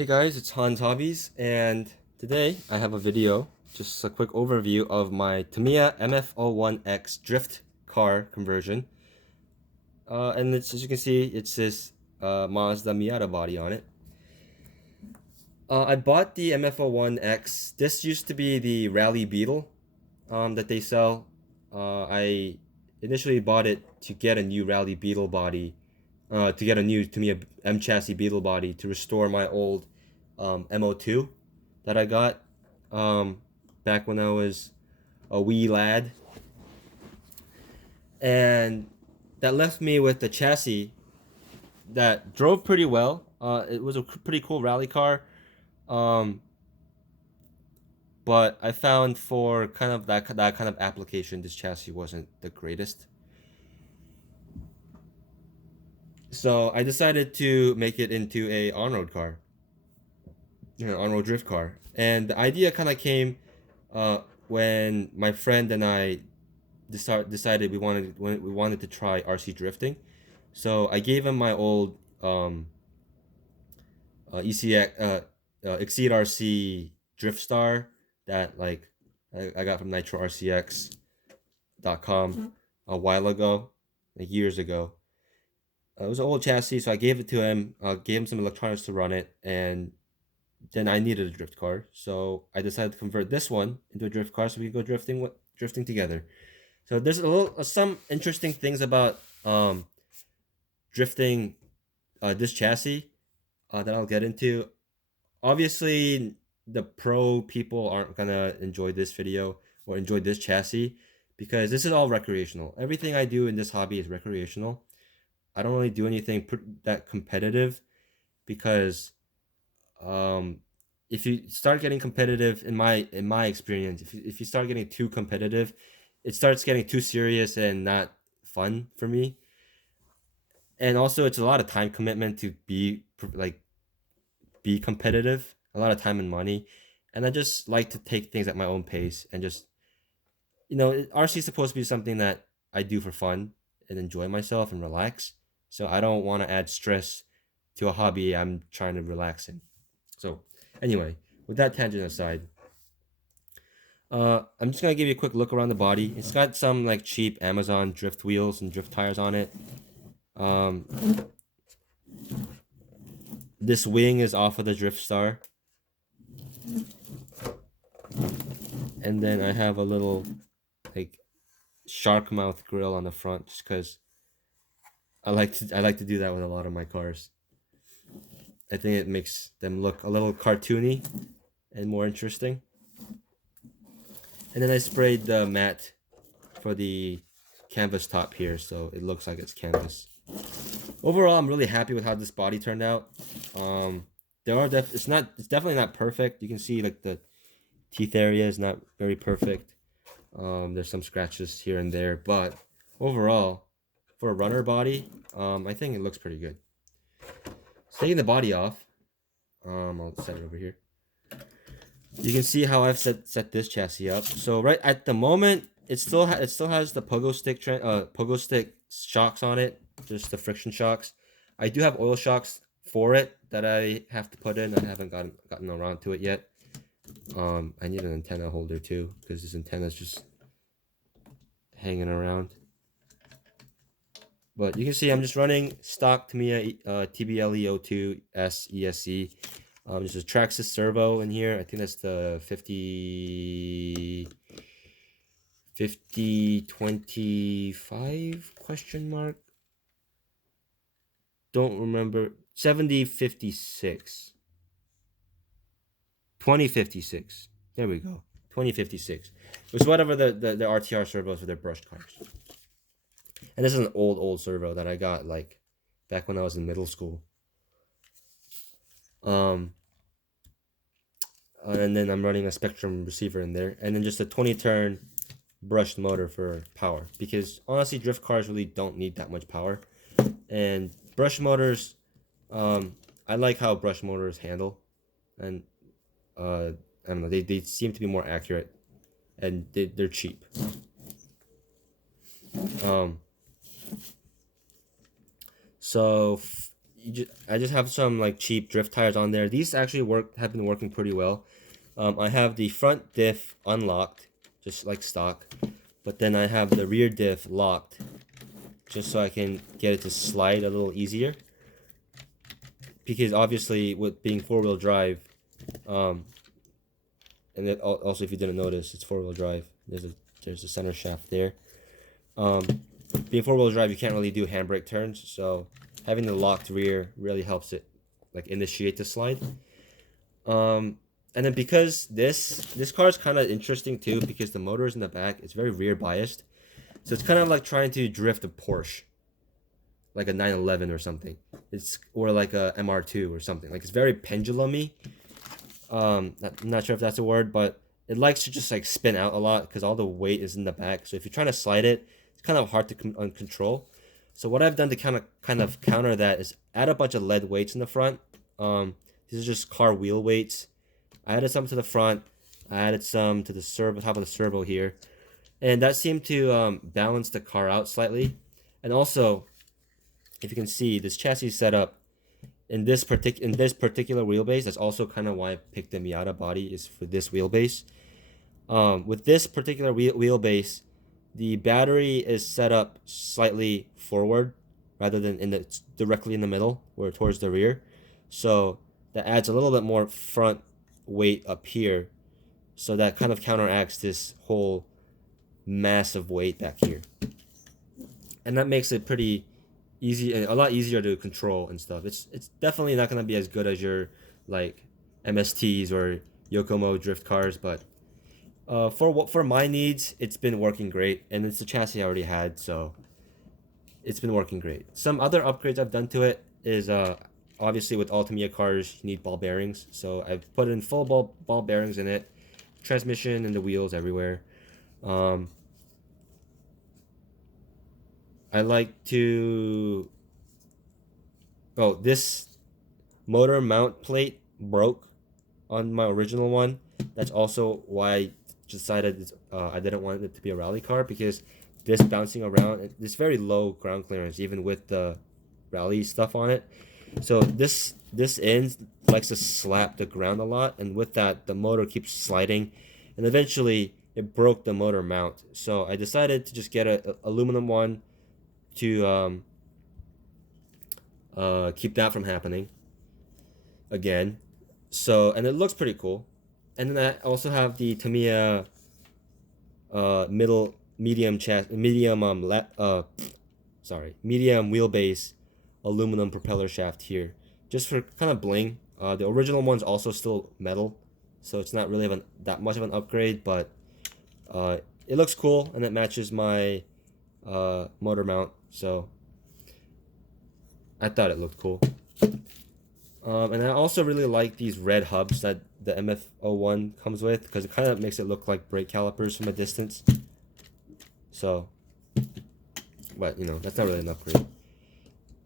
Hey guys, it's Hans Hobbies, and today I have a video, just a quick overview of my Tamiya MF01X drift car conversion. And as you can see, it's this Mazda Miata body on it. I bought the MF01X. This used to be the Rally Beetle that they sell. I initially bought it to get a new Rally Beetle body, to get a new Tamiya M chassis Beetle body to restore my old MO2 that I got back when I was a wee lad. And that left me with the chassis that drove pretty well. It was a pretty cool rally car. Um, but I found for kind of that kind of application, this chassis wasn't the greatest. So I decided to make it into a on-road car, on-road drift car. And the idea kind of came when my friend and I decided we wanted to try RC drifting. So I gave him my old ECX Exceed RC Drift Star that I got from NitroRCX.com a while ago, like years ago. It was an old chassis, so I gave it to him, gave him some electronics to run it, and then I needed a drift car, so I decided to convert this one into a drift car so we could go drifting together. So there's some interesting things about drifting this chassis that I'll get into. Obviously, the pro people aren't gonna enjoy this video or enjoy this chassis because this is all recreational. Everything I do in this hobby is recreational. I don't really do anything that competitive because if you start getting competitive, in my experience, if you start getting too competitive, it starts getting too serious and not fun for me. And also, it's a lot of time commitment to be competitive, a lot of time and money. And I just like to take things at my own pace and just, RC is supposed to be something that I do for fun and enjoy myself and relax. So I don't want to add stress to a hobby I'm trying to relax in. So anyway, with that tangent aside, I'm just gonna give you a quick look around the body. It's got some like cheap Amazon drift wheels and drift tires on it. Um, this wing is off of the Drift Star. And then I have a little like shark mouth grill on the front just because I like to do that with a lot of my cars. I think it makes them look a little cartoony and more interesting. And then I sprayed the matte for the canvas top here, so it looks like it's canvas. Overall, I'm really happy with how this body turned out. It's definitely not perfect. You can see like the teeth area is not very perfect. There's some scratches here and there, but overall, for a runner body, I think it looks pretty good. So taking the body off, I'll set it over here. You can see how I've set this chassis up. So right at the moment, it still has the pogo stick shocks on it, just the friction shocks. I do have oil shocks for it that I have to put in. I haven't gotten around to it yet. I need an antenna holder too because this antenna is just hanging around. But you can see I'm just running stock Tamiya TBLE02S ESC. There's a Traxxas servo in here. I think that's the 5025 question mark. Don't remember. 7056. 2056. There we go. 2056. It was whatever the RTR servos for their brushed cars. And this is an old servo that I got like back when I was in middle school. And then I'm running a Spectrum receiver in there, and then just a 20-turn brushed motor for power, because honestly drift cars really don't need that much power. And brush motors, I like how brush motors handle, and I don't know, they seem to be more accurate, and they're cheap. So I just have some like cheap drift tires on there. These actually have been working pretty well. I have the front diff unlocked, just like stock, but then I have the rear diff locked, just so I can get it to slide a little easier. Because obviously, with being 4-wheel drive, and then also if you didn't notice, it's 4-wheel drive. There's a center shaft there. Being 4-wheel drive, you can't really do handbrake turns, so having the locked rear really helps it like initiate the slide. And then because this car is kind of interesting too, because the motor is in the back, it's very rear biased, so it's kind of like trying to drift a Porsche, like a 911 or something. Or like a MR2 or something. Like it's very pendulumy. I'm not sure if that's a word, but it likes to just like spin out a lot because all the weight is in the back. So if you're trying to slide it, it's kind of hard to control. So what I've done to kind of counter that is add a bunch of lead weights in the front. These are just car wheel weights. I added some to the front. I added some to the top of the servo here, and that seemed to balance the car out slightly. And also, if you can see, this chassis setup in this particular wheelbase. That's also kind of why I picked the Miata body, is for this wheelbase. With this particular wheelbase, the battery is set up slightly forward rather than directly in the middle or towards the rear. So that adds a little bit more front weight up here. So that kind of counteracts this whole massive weight back here. And that makes it pretty easy and a lot easier to control and stuff. It's definitely not going to be as good as your like MSTs or Yokomo drift cars, but for my needs, it's been working great, and it's the chassis I already had, so it's been working great. Some other upgrades I've done to it is obviously with all Tamiya cars you need ball bearings, so I've put in full ball bearings in it, transmission and the wheels everywhere. I like to. Oh, this motor mount plate broke on my original one. That's also why I decided I didn't want it to be a rally car, because this bouncing around, this very low ground clearance even with the rally stuff on it. So this end likes to slap the ground a lot, and with that the motor keeps sliding, and eventually it broke the motor mount. So I decided to just get a aluminum one to keep that from happening again. So, and it looks pretty cool. And then I also have the Tamiya medium wheelbase aluminum propeller shaft here, just for kind of bling. The original one's also still metal, so it's not really that much of an upgrade, but it looks cool and it matches my motor mount, so I thought it looked cool. And I also really like these red hubs that the MF01 comes with, because it kind of makes it look like brake calipers from a distance. So, but you know, that's not really an upgrade.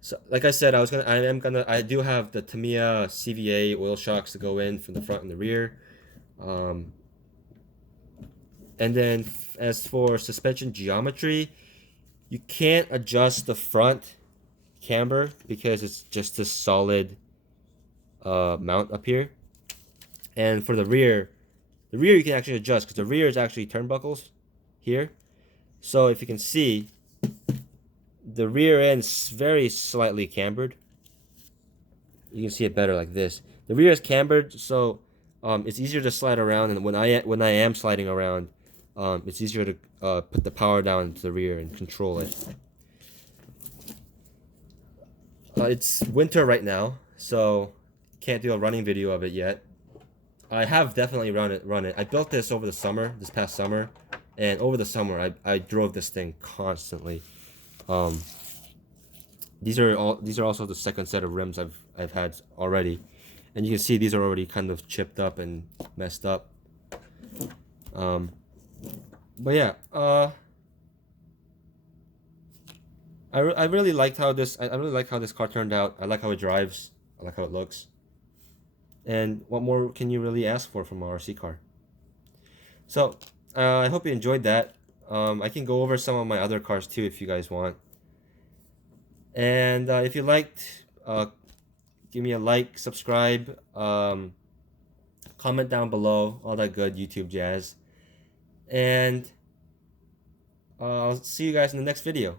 So, like I said, I do have the Tamiya CVA oil shocks to go in from the front and the rear. And then as for suspension geometry, you can't adjust the front camber because it's just a solid mount up here. And for the rear you can actually adjust, because the rear is actually turnbuckles here. So if you can see, the rear end's very slightly cambered. You can see it better like this. The rear is cambered, so it's easier to slide around, and when I am sliding around, it's easier to put the power down to the rear and control it. It's winter right now, so can't do a running video of it yet. I have definitely run it. I built this over this past summer, and over the summer I drove this thing constantly. These are also the second set of rims I've had already, and you can see these are already kind of chipped up and messed up. But yeah, I really liked how I really like how this car turned out. I like how it drives. I like how it looks. And what more can you really ask for from an RC car? So I hope you enjoyed that. I can go over some of my other cars too if you guys want. And if you liked give me a like, subscribe, comment down below, all that good YouTube jazz. And I'll see you guys in the next video.